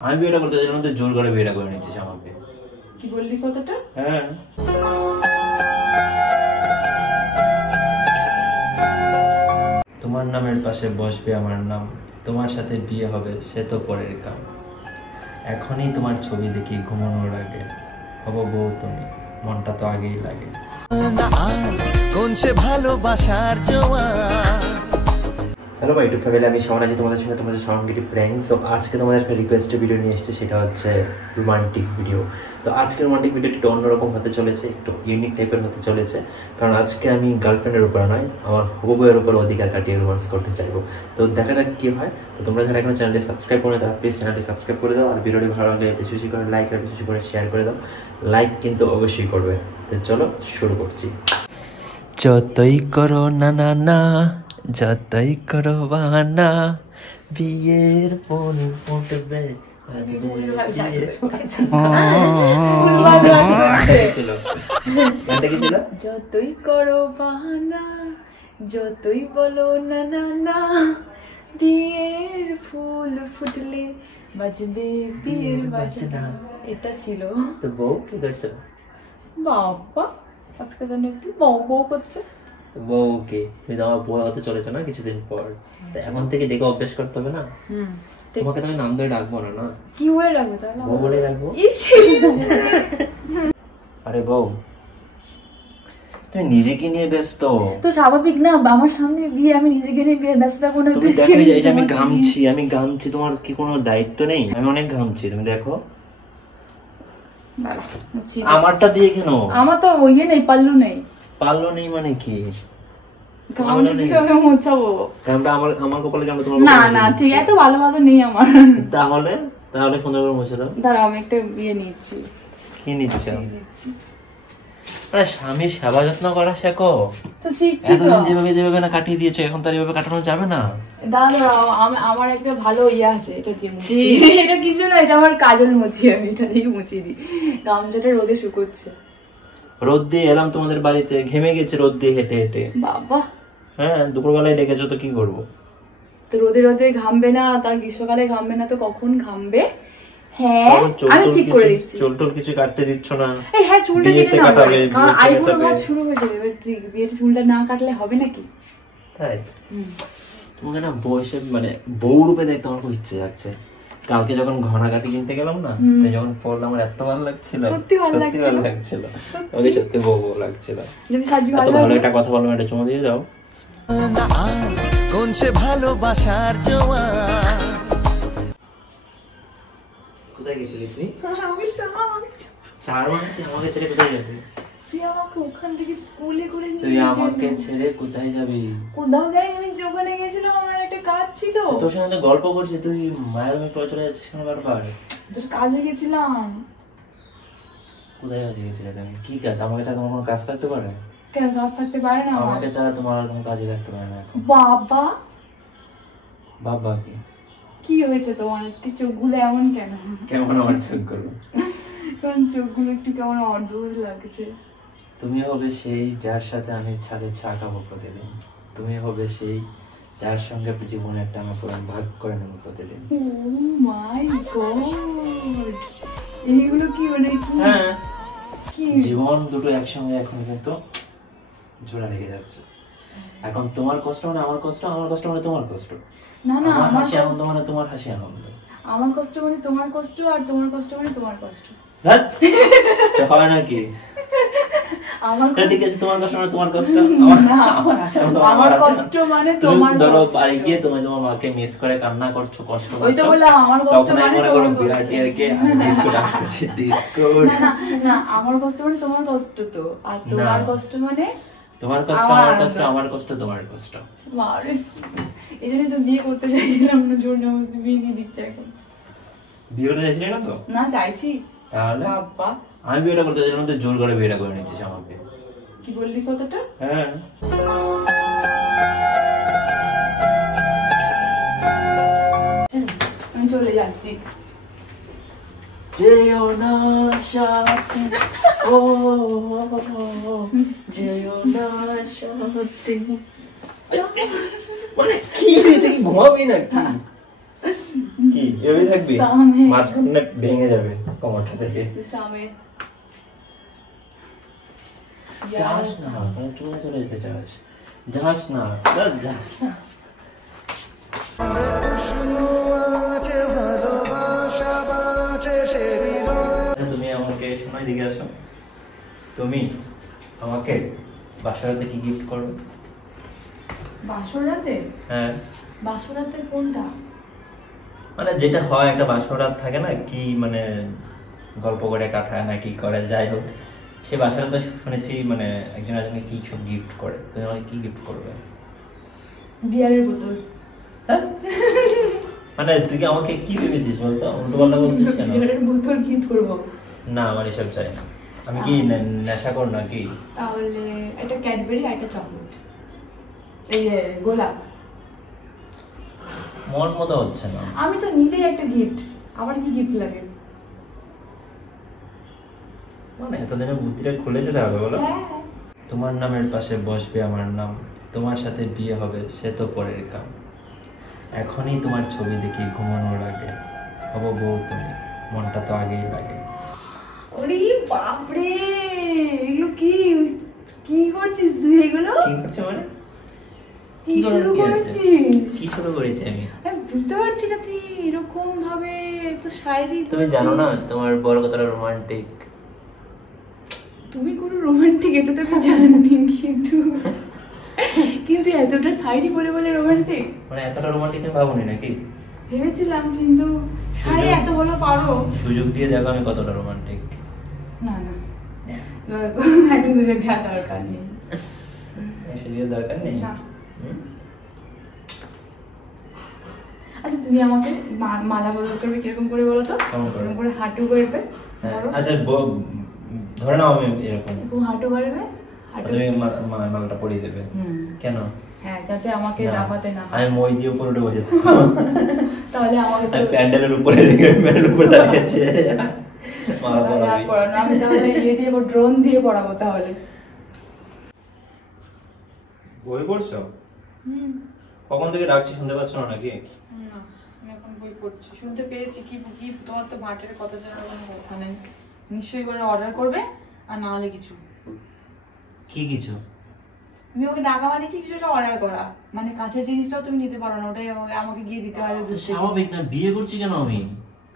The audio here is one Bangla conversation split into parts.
আমি বিয়েটা করতে চাইছিলাম, তুই জোর করে বিয়েটা করে নিচ্ছিস আমাকে। কি বললি কথাটা? হ্যাঁ, তোমার নামের পাশে বসবে আমার নাম, তোমার সাথে বিয়ে হবে সে তো পরের কাম। এখনই তোমার ছবি দেখি ঘুমানোর আগে, হব বউ তুমি, মনটা তো আগেই লাগে। কোন সে ভালোবাসার জোয়ার। হ্যালো মাই টু ফ্যামিলি, আমি শাওন। আজ তোমাদের সঙ্গে তোমাদের সংগীত প্র্যাঙ্ক। সো আজকে তোমাদের একটা রিকোয়েস্টের ভিডিও নিয়ে এসেছে, সেটা হচ্ছে রোমান্টিক ভিডিও। তো আজকে রোমান্টিক ভিডিওটি একটু অন্যরকম হতে চলেছে, একটু ইউনিক টাইপের হতে চলেছে, কারণ আজকে আমি গার্লফ্রেন্ডের উপর নয়, আমার হবু বউয়ের উপর অধিকার কাটিয়ে রোমান্স করতে চাইবো। তো দেখা যাক কী হয়। তো তোমরা যারা এখনো চ্যানেলটি সাবস্ক্রাইব করে দাও, প্লিজ চ্যানেলটি সাবস্ক্রাইব করে দাও। আর ভিডিওটি ভালো লাগলে বেশি বেশি করে লাইক আর বেশি বেশি করে শেয়ার করে দাও। লাইক কিন্তু অবশ্যই করবে। তো চলো শুরু করছি। যতই করো না না না, যতই করো বাহানা, বিয়ের ফোন ফুটবে, যতই করো বাহানা, যতই বলো না না না, বিয়ের ফুল ফুটলে বাজবে বিয়ের বাজনা। এটা ছিল। তো বউ কি করছে? বাবা আজকে যেন একটু বউ বউ করছে। বউ কি? তুমি তো আমার বউ হতে চলেছে না কিছুদিন পর, এখন থেকে ডেকে অভ্যাস করতে হবে না। তোমাকে তো আমি নাম ধরে ডাকবো না। না কি বলে রাখবো তাহলে? বউ বলে রাখবো। আরে বউ, তুমি নিজেকে নিয়ে ব্যস্ত তো স্বাভাবিক না, আমার সামনে বিয়ে, আমি নিজেকে নিয়ে বিয়ে ব্যস্ত থাকবো না? তুমি দেখো এই যে আমি ঘামছি, তোমার কি কোনো দায়িত্ব নেই? আমি অনেক ঘামছি, তুমি দেখো। আমারটা দিয়ে কেন? আমার তো ইয়ে নেই, পাল্লু নেই। পাল্লু নেই মানে কি? আমার কপালে কেন? তোমার না না ঠিক, এত ভালোবাসা নেই আমার। তাহলে তাহলে সুন্দর করে মুছে দাও। দাঁড়াও আমি একটা বিয়ে নিচ্ছি। কি নিচ্ছি? আরে স্বামী সেবা যত্ন করা শেখো। তো শিখছি তো। যেভাবে যেভাবে না কাটিয়ে দিয়েছো, এখন তার এভাবে কাটানো যাবে না। দাঁড়াও আমার একটা ভালো ইয়ে আছে, এটা দিয়ে মুছি। এটা কিছু না, এটা আমার কাজল মুছি, আমি এটা দিয়ে মুছিয়ে দিই। গামছাটা রোদে শুকোচ্ছে। রোদ দিয়ে এলাম তোমাদের বাড়িতে, ঘেমে গেছে রোদ দিয়ে হেঁটে হেঁটে। বাবা হ্যাঁ, দুপুরবেলায় ডেকেছো তো কি করবো? তো রোদে রোদে ঘামবে না, তার গ্রীষ্মকালে ঘামবে না তো কখন ঘামবে? হ্যাঁ আমি ঠিক করে দিচ্ছি। চুল টুল কিছু কাটতে দিচ্ছ না? হ্যাঁ চুলটা কেটে নাও, কারণ আইব্রো কাট শুরু হয়ে যাবে এবার। বিয়ের চুলটা না কাটলে হবে নাকি? তাই তোমাকে না বয়সে মানে বউ রূপে দেখতে আমার খুব ইচ্ছে যাচ্ছে। কালকে যখন ঘনাকাটি কিনতে গেলাম না, যখন পড়লাম আমার এত ভালো লাগছিল, সত্যি ভালো লাগছিল। ওকে সত্যি বউ বউ লাগছিল। যদি সাজি ভালো একটা কথা বললাম, এটা চুমু দিয়ে দাও। কোন সে ভালোবাসার জোয়ার। কোথায় গেছিলি তুই? আমাকে ছেড়ে কোথায় যাবি? তুই আমাকে ওখান থেকে কোলে করে নিয়ে তুই আমাকে ছেড়ে কোথায় যাবি? কোথাও যাইনি, আমি ওখানে গেছিলাম, আমার একটা কাজ ছিল। তোর সঙ্গে গল্প করছি, তুই মায়ের রুমে চলে যাচ্ছিস কেন বারবার? তোর কাজে গেছিলাম। কোথায় কাজে গেছিলে তুমি? কি কাজ? আমাকে ছাড়া তোমার কোনো কাজ থাকতে পারে? কেন কাজ থাকতে পারে না? আমাকে ছাড়া তোমার আর কোনো কাজই থাকতে পারে না। বাবা বাবা কি? কি হয়েছে তোমার আজকে? চোখগুলো এমন কেন? কেমন আমার চোখগুলো? কারণ চোখগুলো একটু কেমন অদ্ভুত লাগছে। তুমি হবে সেই যার সাথে আমি ছাদে চা খাবো প্রতিদিন। তুমি হবে সেই যার সঙ্গে জীবনে একটা আমার পুরো ভাগ করে নেবো প্রতিদিন। ও মাই গড, এইগুলো কি মানে কি? হ্যাঁ, কি জীবন দুটো একসঙ্গে এখন কিন্তু জোড়া লেগে যাচ্ছে। এখন তোমার কষ্ট মানে আমার কষ্ট, আমার কষ্ট মানে তোমার কষ্ট। না না, আমার হাসি আনন্দ মানে তোমার হাসি আনন্দ। আমার কষ্ট মানে তোমার কষ্ট, আর তোমার কষ্ট মানে তোমার কষ্ট। হয় নাকি? আমার ঠিক আছে, তোমার কষ্ট মানে তোমার কষ্ট, আমার হাসি আনন্দ আমার কষ্ট মানে তোমার কষ্ট। ধরো বাড়ি গিয়ে তুমি তোমার মাকে মিস করে কান্না করছো, কষ্ট করছো, ওই তো বললাম আমার কষ্ট মানে তোমার কষ্ট। বিরাটিয়ারকে ডিসকো ডান্স করছে, ডিসকো। না না, আমার কষ্ট মানে তোমার কষ্ট তো, আর তোমার কষ্ট মানে তোমার কষ্ট আমার কষ্ট, আমার কষ্ট তোমার কষ্ট। মারে এই জন্যই তো বিয়ে করতে চাইছিলাম না, জোর জবরদস্তি বিয়ে দিয়ে দিচ্ছে এখন। বিয়ে করতে চাইছিলি না তো? না চাইছি। তাহলে বাবা আমি বিয়েটা করতে চাইছিলাম, তুই জোর করে বিয়েটা করে নিচ্ছিস আমাকে। কি বললি কথাটা? হ্যাঁ, আমি চলে যাচ্ছি। যেও না সাথে, ও যেও না সাথে। মানে কি রে, তুই ঘুমাবি নাকি? কি কি এভাবে থাকবি? সামনে। মাঝখানে ভেঙে যাবে কোমরটা থেকে। সামনে যাস না, ওখানে চলে যেতে চাস। যাস না, যাস না। তুমি আমাকে সময় দিকে আসো। তুমি আমাকে বাসাতে কি গিফট করবে? বাসর রাতে? হ্যাঁ। বাসর রাতে কোনটা? মানে যেটা হয় একটা বাসর রাত থাকে না, কি মানে গল্প করে কাটায় না কি করে, যাই হোক সে বাসর রাতে শুনেছি মানে একজন একজনকে কি সব গিফট করে। তুমি আমাকে কি গিফট করবে? বিয়ারের বোতল। হ্যাঁ? মানে তুই কি আমাকে কি ভেবেছিস বলতো? উল্টো পাল্টা বলছিস কেন? বিয়ারের বোতল গিফট করব? না, আমার এসব চাই না। আমি কি নেশা কর নাকি? তাহলে একটা ক্যাডবেরি আর একটা চকলেট। এই যে গোলাপ। মন মতো হচ্ছে না। আমি তো নিজেই একটা গিফট, আমার কি গিফট লাগে? মানে এতদিনে বুদ্ধিটা খুলে যেতে হবে বলো? হ্যাঁ। তোমার নামের পাশে বসবে আমার নাম, তোমার সাথে বিয়ে হবে সে তো পরের কাম। এখনই তোমার ছবি দেখি ঘুমানোর আগে, হব বউ তুমি, মনটা তো আগেই লাগে। ওরে বাপরে, এগুলো কি কি করছিস তুই? এগুলো কি করছে মানে? কি শুরু করেছিস? কি শুরু করেছি আমি? আমি বুঝতে পারছি না তুই এরকম ভাবে তো শায়রি। তুমি জানো না তোমার বড় কতটা রোমান্টিক। তুমি কোনো রোমান্টিক এটা তো আমি জানি, কিন্তু এতটা শায়রি বলে বলে রোমান্টিক? মানে এতটা রোমান্টিক তুমি ভাবনি নাকি? ভেবেছিলাম, কিন্তু শায়রি এত ভালো পারো। সুযোগ দিয়ে দেখো আমি কতটা রোমান্টিক। না না, এখন সুযোগ দেওয়ার দরকার নেই। সুযোগের দরকার নেই না। আচ্ছা তুমি আমাকে মালা বদল করবে কিরকম করে বলো তো? এরকম করে হাঁটু করবে। আচ্ছা ধরে নাও আমি এরকম হাঁটু করবে, তুমি মালাটা পরিয়ে দেবে। কেন? হ্যাঁ, যাতে আমাকে লাফাতে না হয়। আমি মই দিয়ে উপরে উঠে বসে তাহলে আমাকে তো প্যান্ডেলের উপরে রেখে প্যান্ডেলের উপরে দাঁড়িয়েছে মালা পরাবি। আমি তাহলে ইয়ে দিয়ে ড্রোন দিয়ে পড়াবো তাহলে। বই পড়ছো? কখন থেকে ডাকছি শুনতে পাচ্ছ না নাকি? না, আমি এখন বই পড়ছি। শুনতে পেয়েছি কি কি তোমার তো ভাটের কথা ছাড়া কোনো কথা নেই। নিশ্চয়ই করে অর্ডার করবে, আর না হলে কিছু। কি কিছু? তুমি ওকে ডাকা মানে কি কিছু একটা অর্ডার করা, মানে কাছের জিনিসটাও তুমি নিতে পারো না, ওটাই আমাকে গিয়ে দিতে হয়। স্বাভাবিক না, বিয়ে করছি কেন আমি?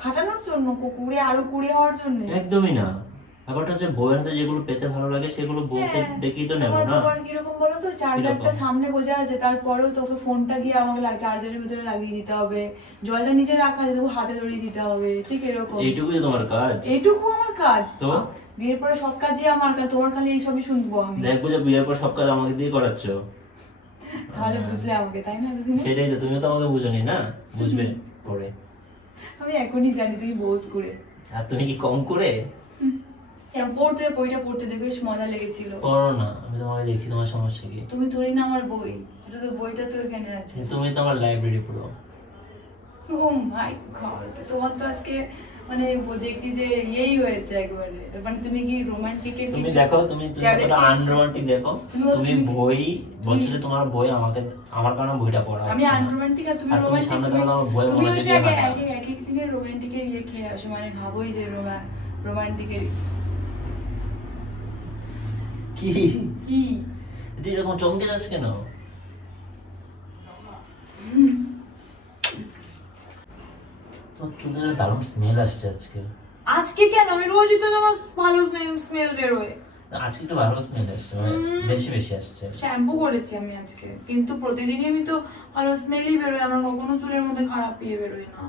খাটানোর জন্য, কুড়ে আরো কুড়ে হওয়ার জন্য? একদমই না। ব্যাপারটা হচ্ছে বউয়ের হাতে যেগুলো পেতে ভালো লাগে সেগুলো বউকে ডেকেই তো নেবো না। তোমার কিরকম বলো তো, চার্জারটা সামনে গোজা আছে, তারপরেও তোকে ফোনটা গিয়ে আমাকে চার্জারের ভিতরে লাগিয়ে দিতে হবে, জলটা নিচে রাখা আছে তোকে হাতে ধরিয়ে দিতে হবে, ঠিক এরকম। এইটুকুই তোমার কাজ? এইটুকু আমার কাজ? তো বিয়ের পরে সব কাজই আমার কাজ, তোমার খালি এইসবই শুনবো আমি। দেখবো যে বিয়ের পর সব কাজ আমাকে দিয়ে করাচ্ছ, তাহলে বুঝলে আমাকে, তাই না? সেটাই তো, তুমিও তো আমাকে বুঝোনি না, বুঝবে পরে। আমি এখনই জানি তুমি বহুত করে। আর তুমি কি কম করে? পড়তে বইটা পড়তে দেখে বেশ মজা লেগেছিল। পড়ো না, আমি তোমাকে দেখি, তোমার সমস্যা কি? তুমি ধরি না আমার বই, এটা তো বইটা তো এখানে আছে। তুমি তো আমার লাইব্রেরি পুরো। ও মাই গড, তোমার তো আজকে মানে দেখছি যে ইয়েই হয়েছে একবারে, মানে তুমি কি রোমান্টিকে তুমি দেখো, তুমি কতটা আনরোমান্টিক দেখো। তুমি বই বলছো যে তোমার বই আমাকে, আমার কারণে বইটা পড়া হচ্ছে। আমি আনরোমান্টিক আর তুমি রোমান্টিক। সামনে দাঁড়ানো আমার বই মনে হচ্ছে এক এক দিনের রোমান্টিকের ইয়ে খেয়ে আসো, মানে ভাবোই যে রোমান্টিকের কি কি তুই এরকম চমকে যাস কেন? তোর চুলের দারুণ স্মেল আসছে আজকে। আজকে কেন? আমি রোজই তো আমার ভালো স্মেল বেরোয়। আজকে একটু ভালো স্মেল আসছে, মানে বেশি বেশি আসছে। শ্যাম্পু করেছি আমি আজকে, কিন্তু প্রতিদিনই আমি তো ভালো স্মেলই বেরোয়, আমার কখনো চুলের মধ্যে খারাপ ইয়ে বেরোয় না।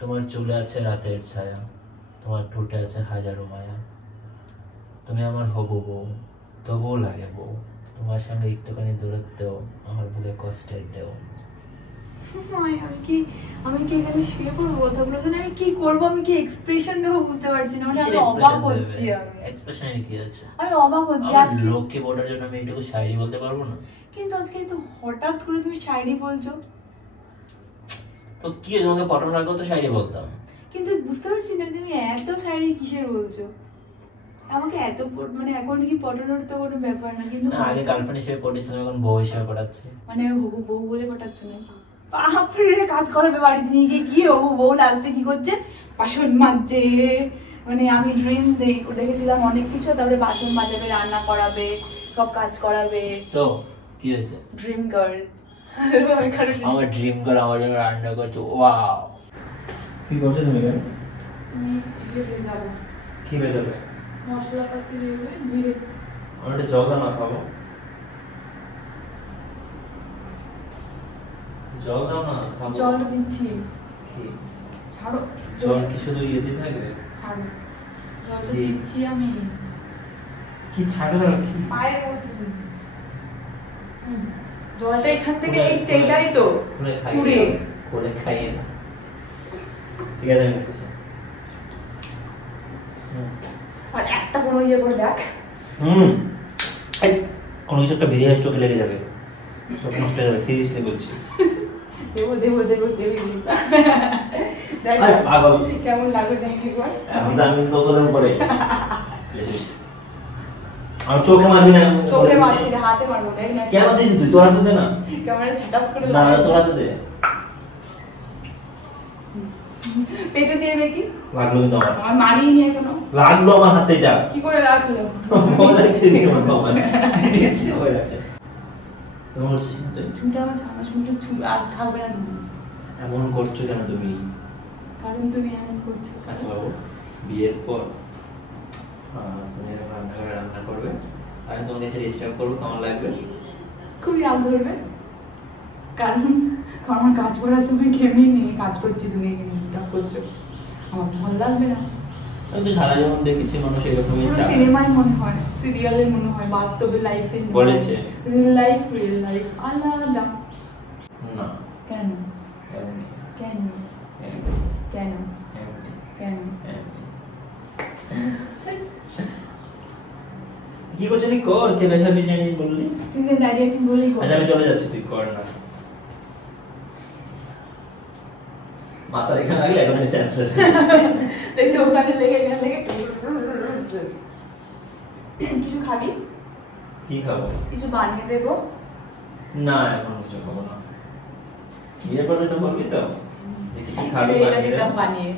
তোমার চুলে আছে রাতের ছায়া, তোমার ঠোঁটে আছে হাজারো মায়া, তুমি আমার হবু বউ, তবুও লাগে বউ, তোমার সঙ্গে একটুখানি দূরত্বেও আমার বুকে কষ্টের ঢেউ। আমি কি এখানে শুয়ে পড়বো কথাগুলো শুনে? আমি কি করবো, আমি কি এক্সপ্রেশন দেবো বুঝতে পারছি না, মানে আমি অবাক হচ্ছি। এক্সপ্রেশনের কি আছে? আমি অবাক হচ্ছি আজকে। লোককে বলার জন্য আমি এটুকু শায়রি বলতে পারবো না? কিন্তু আজকে তো হঠাৎ করে তুমি শায়রি বলছো। তো কি তোমাকে পটানোর আগেও তো শায়রি বলতাম। কিন্তু বুঝতে পারছি না তুমি এত শায়রি কিসের বলছো আমাকে এত, মানে এখন কি পটানোর তো কোনো ব্যাপার না, কিন্তু আগে গার্লফ্রেন্ড হিসেবে পটিয়েছিলাম, এখন বউ হিসেবে পটাচ্ছি। মানে বউ বলে পটাচ্ছ নাকি? বাপরে কাজ করাবে বাড়িতে নিয়ে গিয়ে, কি হবো বউ লাস্টে কি করছে, বাসন মাজছে। মানে আমি ড্রিম দেখেছিলাম অনেক কিছু, তারপরে বাসন মাজাবে, রান্না করাবে, সব কাজ করাবে। তো কি হয়েছে? Dream girl. আমার ড্রিম গার্ল আমার জন্য রান্না করছে। ওয়াও, কি করছো তুমি এখানে? কি বেজাবে? মশলাপাতি দেবে, জিরে। আমার একটা জল দাও না, খাবো। জল দাও না, খাবো। জলটা দিচ্ছি। কি? ছাড়ো। জল কি শুধু ইয়েতে থাকবে? ছাড়ো, জলটা দিচ্ছি আমি। কি ছাড়ো কি? পায়ের মধ্যে জলটা এখান থেকে এইটাই তো পুরে কোলে খাইয়ে না। ঠিক আছে, আমি বলছি। আর একটা কোনো ইয়ে করে দেখ। এই কোনো কিছু একটা বেরিয়ে আসে, চোখে লেগে যাবে, চোখ নষ্ট হয়ে যাবে, সিরিয়াসলি বলছি। দেবো দেবো দেবো দেবো দেখ কেমন লাগে দেখ একবার। আমি তো বললাম পরে আর চোখে মারবি না। চোখে মারছি না, হাতে মারবো, দেখ না। কেন দিবি তুই? তোর হাতে দে না। ক্যামেরা ছাটাস করে না না, তোর হাতে দে। পেটে দিয়ে দেখি। লাগলো কিন্তু আমার। আমার মারিয়ে নি এখনো। লাগলো আমার হাতে, এটা কি করে রাখলো? মজা লাগছে নি আমার বাবা, সিরিয়াসলি হয়ে যাচ্ছে। এমন করছিস না তুই? ছুটে আমার ছানা ছুটে আর থাকবে না তুমি। এমন করছো কেন তুমি? কারণ তুমি এমন করছো। আচ্ছা বাবু, বিয়ের পর তুমি রান্নাঘরে রান্না করবে, আমি তোমাকে এসে ডিস্টার্ব করবো, কেমন লাগবে? খুবই রাগ ধরবে, কারণ আমার কাজ করার সময় খেমে নিয়ে কাজ করছি, তুমি এখানে ডিস্টার্ব করছো, আমার ভালো লাগবে না। আমি তো সারা জীবন দেখেছি মানুষ এরকমই চায়। সিনেমায় মনে হয়, সিরিয়ালে মনে হয়, বাস্তবে লাইফে বলেছে রিয়েল লাইফ আলাদা। না। কেন এমনি কেন এমনি কেন এমনি কেন? এমনি। কি করছিস? কর, কে বেশাবি জানি বললি। তুই কেন দাঁড়িয়ে আছিস বলেই কর। আচ্ছা আমি চলে যাচ্ছি, তুই কর না। মাথা এখানে লাগলে এখন সেন্স হচ্ছে। দেখতে ওখানে লেগে এখানে লেগে। কিছু খাবি? কি খাবো? কিছু বানিয়ে দেবো? না, এখন কিছু খাবো না। বিয়ের পর এটা বলবি তো? কিছু খাবি? এটা দিতাম বানিয়ে।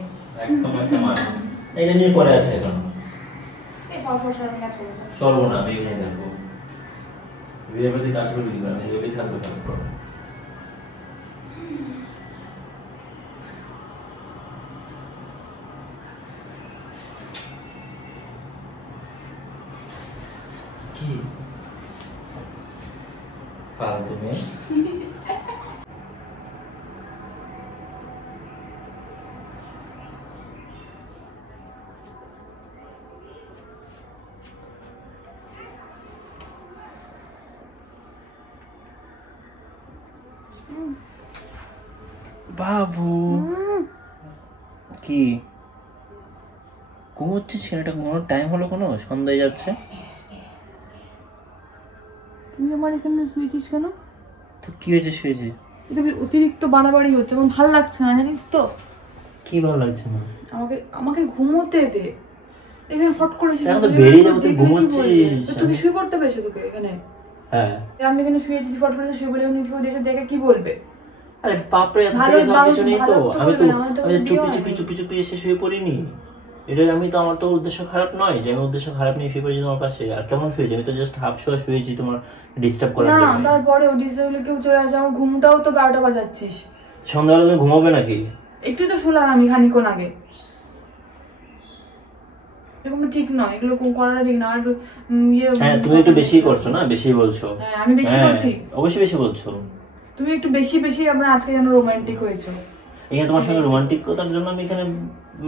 একদম একটা মান। এটা নিয়ে পরে আছে এখন। এই সরসরসানি কাজ করবো। সরবো না, আমি এখানে থাকবো। বিয়ের প্রতি কাজ করবি কি? আমি এভাবেই থাকবো তারপর। কি ফালতু মেয়ে। বাবু কি ঘুমোচ্ছিস কেন? এটা ঘুমানোর টাইম হলো? কোনো সন্ধ্যা হয়ে যাচ্ছে। তুই আমার এখানে শুয়েছিস কেন? তো কি হয়েছে? শুয়েছি। এটা অতিরিক্ত বাড়াবাড়ি হচ্ছে, আমার ভালো লাগছে না, জানিস তো। কি ভালো লাগছে না? আমাকে ঘুমোতে দে। এখানে ফট করে বেরিয়ে যাবো, তুই ঘুমোচ্ছিস। তুই শুয়ে পড়তে পেরেছো তোকে এখানে? হ্যাঁ, আমি এখানে শুয়েছি, ফট করে শুয়ে বলে উনি কেউ দেশে দেখে কি বলবে? আরে বাপরে, এত সিরিয়াস হওয়ার কিছু নেই তো। আমি তো চুপি চুপি এসে শুয়ে পড়িনি। এটা আমি তো, আমার তো উদ্দেশ্য খারাপ নয় যে আমি উদ্দেশ্য খারাপ নিয়ে শুয়ে পড়েছি তোমার পাশে। আর কেমন শুয়েছি? আমি তো জাস্ট হাফ শোয়া শুয়েছি তোমার ডিস্টার্ব করার জন্য। না, তারপরে ডিস্টার্ব হলে কেউ চলে আসে, আমার ঘুমটাও তো 12টা বাজাচ্ছিস। সন্ধ্যাবেলা তুমি ঘুমাবে নাকি? একটু তো শুনলাম আমি খানিকক্ষণ আগে। এরকম ঠিক নয়, এগুলো করাটা ঠিক না। আর হ্যাঁ, তুমি একটু বেশি করছো না, বেশি বলছো। হ্যাঁ, আমি বেশি বলছি। অবশ্যই বেশি বলছো তুমি একটু বেশি আমরা আজকে যেন রোমান্টিক হয়েছো। এখানে তোমার সঙ্গে রোমান্টিক কথার জন্য আমি এখানে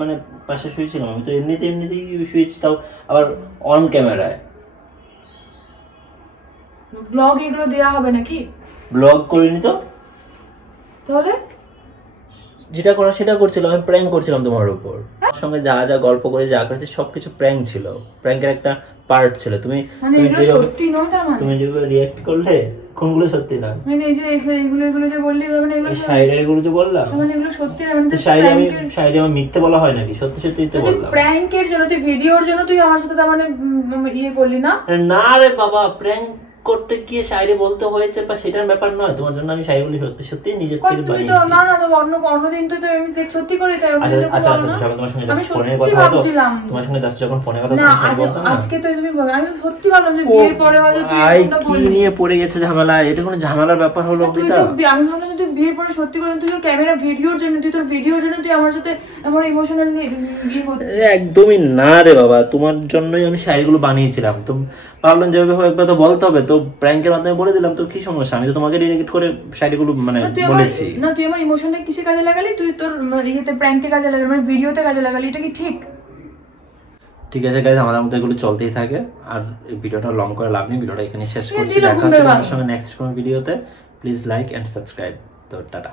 মানে পাশে শুয়েছিলাম। আমি তো এমনিতেই শুয়েছি, তাও আবার অন ক্যামেরায়। ব্লগ এগুলো দেয়া হবে নাকি? ব্লগ করিনি তো। তাহলে যেটা করা সেটা করছিলাম, আমি প্র্যাঙ্ক করছিলাম তোমার উপর। সঙ্গে যা যা গল্প করে যা করেছি সবকিছু প্র্যাঙ্ক ছিল, প্র্যাঙ্কের একটা পার্ট ছিল। তুমি সত্যি নয় তার মানে? তুমি যেভাবে রিঅ্যাক্ট করলে কোনগুলো সত্যি না? মানে এই যে এগুলো যে বললি, মানে এগুলো শায়রি, এগুলো যে বললাম মানে এগুলো সত্যি না? মানে শায়রি আমি মিথ্যে বলা হয় নাকি? সত্যি সত্যি তো বললাম। প্র্যাঙ্কের জন্য, তুই ভিডিওর জন্য তুই আমার সাথে তার মানে ইয়ে করলি না? না রে বাবা, প্র্যাঙ্ক করতে গিয়ে শায়রি বলতে হয়েছে বা সেটার ব্যাপার নয়, তোমার জন্য আমি শায়রিগুলি সত্যি সত্যি নিজের থেকে তুমি তো বানিয়েছি। না না, তো অন্য দিন তো আমি সত্যি করে তাই আচ্ছা সকালে তোমার সঙ্গে জাস্ট ফোনে কথা হতো, তোমার সঙ্গে জাস্ট যখন ফোনে কথা না বলতাম না, আজকে তো তুমি আমি সত্যি ভাবলাম যে বিয়ের পরে হয়তো তুই আই এরকমটা কি বললি। নিয়ে পড়ে গেছে ঝামেলা, এটা কোনো ঝামেলার ব্যাপার হলো তুই অঙ্কিতা? তো আমি ভাবলাম যে তুই বিয়ের পরে সত্যি করে তুই ক্যামেরা ভিডিওর জন্য, তুই তোর ভিডিওর জন্য তুই আমার সাথে আমার ইমোশনালি বিয়ে করছিস। একদমই না রে বাবা, তোমার জন্যই আমি শাড়িগুলো বানিয়েছিলাম। তো ভাবলাম যেভাবে হোক একবার তো বলতে হবে, তো প্র্যাঙ্কের মাধ্যমে বলে দিলাম, তো কি সমস্যা? আমি তো তোমাকে ডেডিকেট করে শাড়িগুলো মানে বলেছি। না তুই আমার ইমোশনটা কিসে কাজে লাগালি, তুই তোর ইয়েতে প্র্যাঙ্কে কাজে লাগালি, মানে ভিডিওতে কাজে লাগালি, এটা কি ঠিক? ঠিক আছে গাইজ, আমাদের মধ্যে এগুলো চলতেই থাকে, আর এই ভিডিওটা লং করে লাভ নেই, ভিডিওটা এখানে শেষ করছি। দিলাম দেখা হচ্ছে ঘুমের তোমার সঙ্গে নেক্সট কোনো ভিডিওতে। Please like and subscribe. তো টাটা।